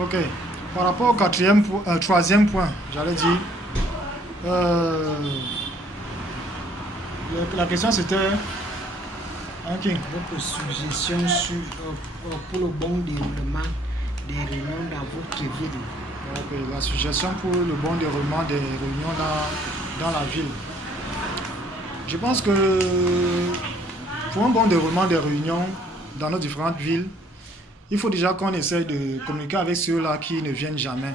Ok. Par rapport au troisième point, j'allais dire, euh, la question c'était, hein, King. Votre suggestion pour le bon déroulement des réunions dans votre ville. Ok, la suggestion pour le bon déroulement des réunions dans la ville. Je pense que pour un bon déroulement des réunions dans nos différentes villes, il faut déjà qu'on essaye de communiquer avec ceux-là qui ne viennent jamais.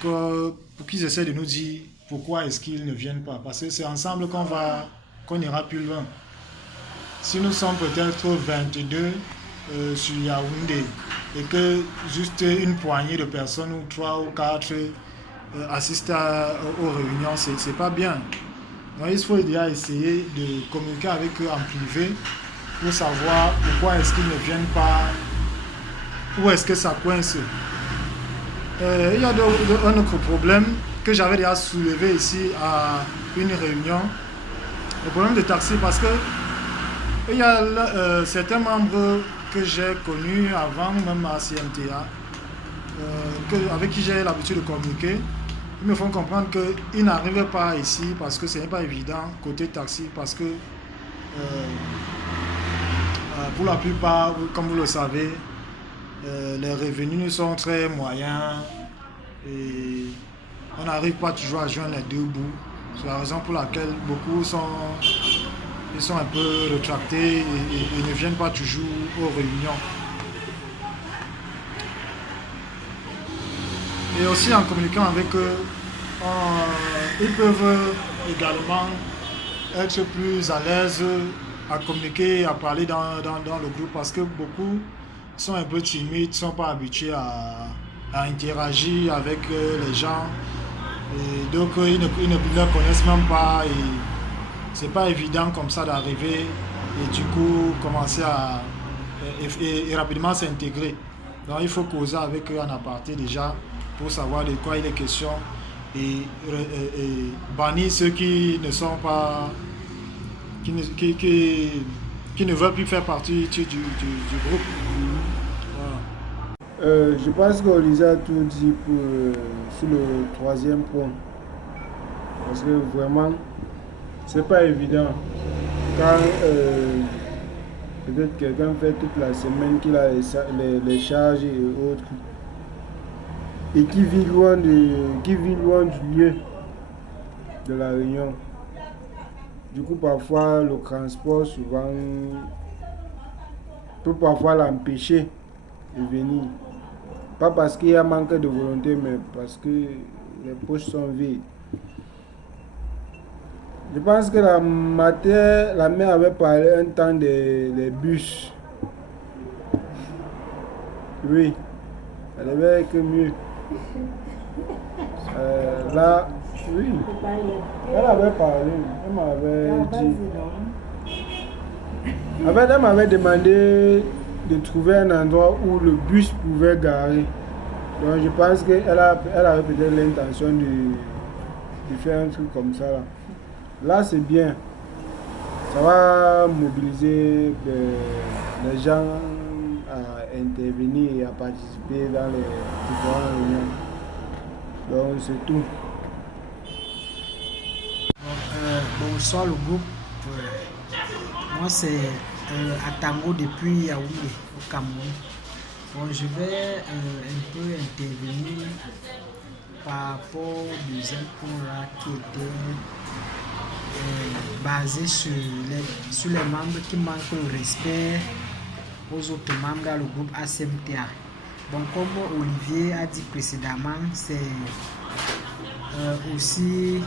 Pour qu'ils essaient de nous dire pourquoi est-ce qu'ils ne viennent pas. Parce que c'est ensemble qu'on ira plus loin. Si nous sommes peut-être 22 sur Yaoundé et que juste une poignée de personnes ou 3 ou 4 assistent aux réunions, c'est pas bien. Donc il faut déjà essayer de communiquer avec eux en privé pour savoir pourquoi est-ce qu'ils ne viennent pas, où est-ce que ça coince. Il y a un autre problème que j'avais déjà soulevé ici à une réunion, le problème de taxi, parce que il y a certains membres que j'ai connus avant même à CMTA, avec qui j'ai l'habitude de communiquer. Ils me font comprendre qu'ils n'arrivent pas ici parce que ce n'est pas évident côté taxi, parce que pour la plupart, comme vous le savez, les revenus sont très moyens et on n'arrive pas toujours à joindre les deux bouts. C'est la raison pour laquelle beaucoup ils sont un peu rétractés et ne viennent pas toujours aux réunions. Et aussi en communiquant avec eux, ils peuvent également être plus à l'aise à communiquer, à parler dans le groupe, parce que beaucoup sont un peu timides, ne sont pas habitués à interagir avec les gens. Et donc ils ne connaissent même pas et c'est pas évident comme ça d'arriver et du coup commencer et rapidement s'intégrer. Donc il faut causer avec eux en aparté déjà pour savoir de quoi il est question et bannir ceux qui ne sont pas qui ne veulent plus faire partie du groupe. Voilà. Je pense qu'Olisa a tout dit sur le troisième point. Parce que vraiment, c'est pas évident. Quand peut-être quelqu'un fait toute la semaine qu'il a les charges et autres, et qui vit loin du lieu de la réunion. Du coup, parfois, le transport souvent peut parfois l'empêcher de venir. Pas parce qu'il y a manque de volonté, mais parce que les poches sont vides. Je pense que la mère avait parlé un temps des bus. Oui, elle avait être mieux. Là, oui, elle avait parlé, elle m'avait dit. En fait, elle m'avait demandé de trouver un endroit où le bus pouvait garer. Donc je pense qu'elle avait peut-être l'intention de faire un truc comme ça. Là, c'est bien. Ça va mobiliser les gens à intervenir et à participer dans les différentes réunions. Donc c'est tout. Bonsoir le groupe. Moi c'est Atango depuis Yaoundé au Cameroun. Bon, je vais un peu intervenir par rapport au deuxième point là qui était basé sur les membres qui manquent le respect aux autres membres dans le groupe ACMTA. Bon, comme Olivier a dit précédemment, c'est aussi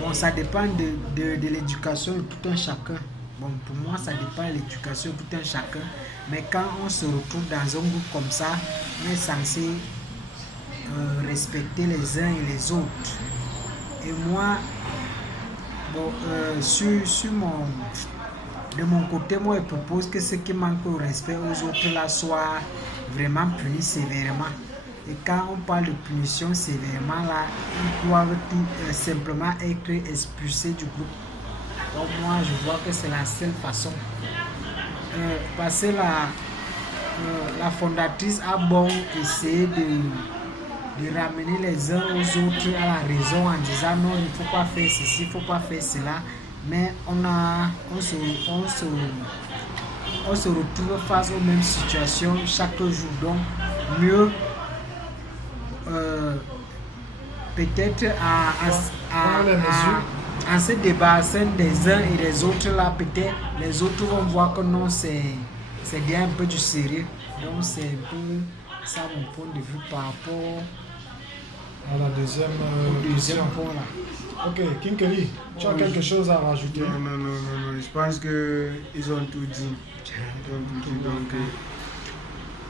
bon, ça dépend de l'éducation de tout un chacun. Bon, pour moi, ça dépend de l'éducation de tout un chacun. Mais quand on se retrouve dans un groupe comme ça, on est censé respecter les uns et les autres. Et moi, bon, de mon côté, moi, je propose que ceux qui manquent au respect aux autres là soient vraiment punis sévèrement. Et quand on parle de punition sévèrement là, ils doivent tout simplement être expulsés du groupe. Donc moi, je vois que c'est la seule façon. Parce que la fondatrice a bon essayé de ramener les uns aux autres à la raison en disant non, il ne faut pas faire ceci, il ne faut pas faire cela. Mais on se retrouve face aux mêmes situations chaque jour. Donc, mieux peut-être en se débarrassant des uns et des autres là, peut-être les autres vont voir que non, c'est bien un peu du sérieux. Donc, c'est un peu ça mon point de vue par rapport à la deuxième question. point là. Ok, King Kelly, tu as quelque chose à rajouter? Non, je pense qu'ils ont tout dit. Donc,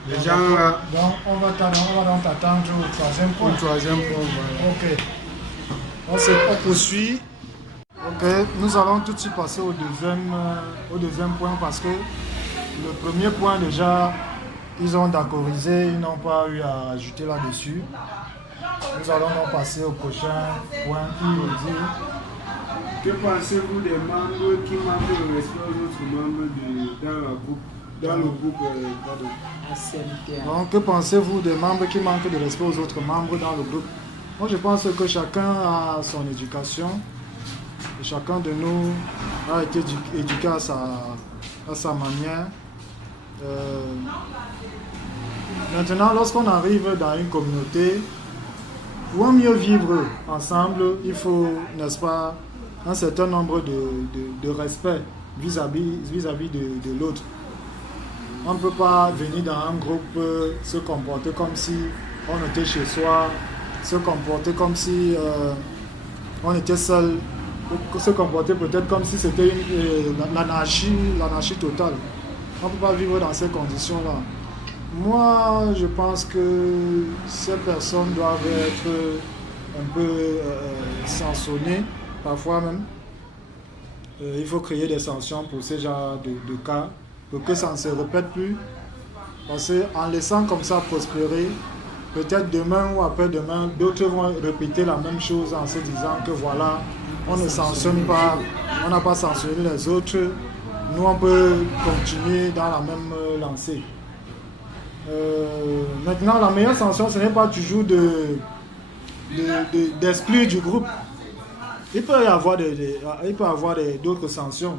les gens là. Donc, on va donc t'attendre au troisième point. Au troisième point, voilà. Ok. On poursuit. Ok, nous allons tout de suite passer au deuxième point parce que le premier point déjà, ils ont d'accordisé, ils n'ont pas eu à ajouter là-dessus. Nous allons donc passer au prochain point qui dit. Que pensez-vous des membres qui manquent de respect aux autres membres dans le groupe ACMTA. Donc, que pensez-vous des membres qui manquent de respect aux autres membres dans le groupe? Moi, je pense que chacun a son éducation. Et chacun de nous a été éduqué à sa manière. Maintenant, lorsqu'on arrive dans une communauté, pour mieux vivre ensemble, il faut, n'est-ce pas, un certain nombre de respect vis-à-vis de l'autre. On ne peut pas venir dans un groupe se comporter comme si on était chez soi, se comporter comme si on était seul, se comporter peut-être comme si c'était l'anarchie totale. On ne peut pas vivre dans ces conditions-là. Moi, je pense que ces personnes doivent être un peu sanctionnées, parfois même. Il faut créer des sanctions pour ce genre de cas, pour que ça ne se répète plus. Parce qu'en laissant comme ça prospérer, peut-être demain ou après-demain, d'autres vont répéter la même chose en se disant que voilà, on ne sanctionne pas, on n'a pas sanctionné les autres, nous on peut continuer dans la même lancée. Maintenant, la meilleure sanction, ce n'est pas toujours d'exclure du groupe. Il peut y avoir d'autres sanctions.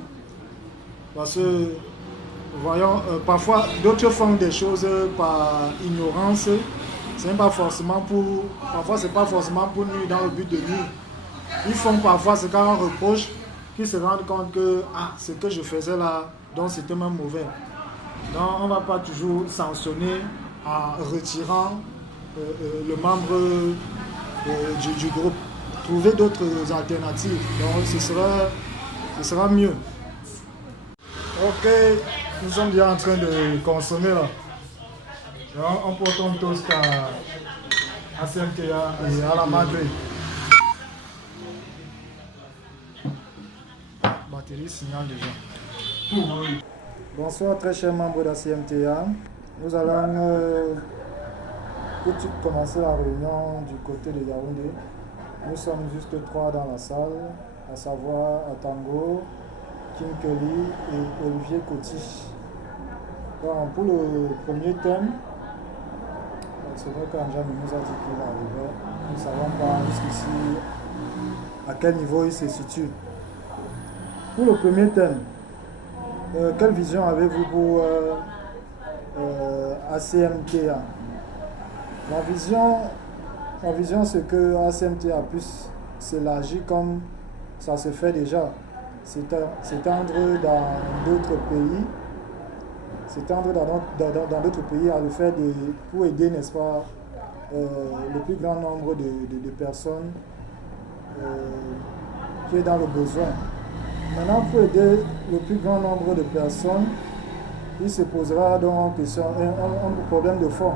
Parce que, voyons, parfois, d'autres font des choses par ignorance. Parfois, c'est pas forcément pour nuire dans le but de nuire. Ils font parfois ce qu'on reproche, qu'ils se rendent compte que ce que je faisais là, donc c'était même mauvais. Donc, on ne va pas toujours sanctionner en retirant le membre du groupe. Trouver d'autres alternatives. Donc, ce sera mieux. Ok, nous sommes bien en train de consommer là. Donc, on porte un toast à CMTA et à la Madrid. Batterie signale déjà. Bonsoir très chers membres de la CMTA. Nous allons tout de suite commencer la réunion du côté de Yaoundé. Nous sommes juste 3 dans la salle, à savoir Atango, King Kelly et Olivier Coty. Donc, pour le premier thème, c'est vrai qu'Anjani nous a dit qu'il arrivait. Nous ne savons pas jusqu'ici à quel niveau il se situe. Pour le premier thème, quelle vision avez-vous pour ACMTA? Ma vision, c'est que ACMTA puisse s'élargir comme ça se fait déjà, s'étendre dans d'autres pays, dans d'autres pays à le faire pour aider, n'est-ce pas, le plus grand nombre de personnes qui est dans le besoin. Maintenant, pour aider le plus grand nombre de personnes, il se posera donc un problème de fond.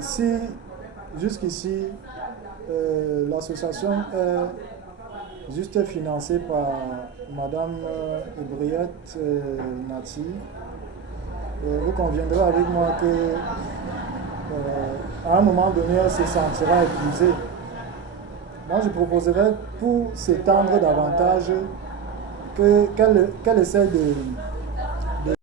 Si jusqu'ici l'association est juste financée par Madame Ebriette Nati, vous conviendrez avec moi que à un moment donné, elle se sentira épuisée. Moi, je proposerais pour s'étendre davantage qu'elle essaie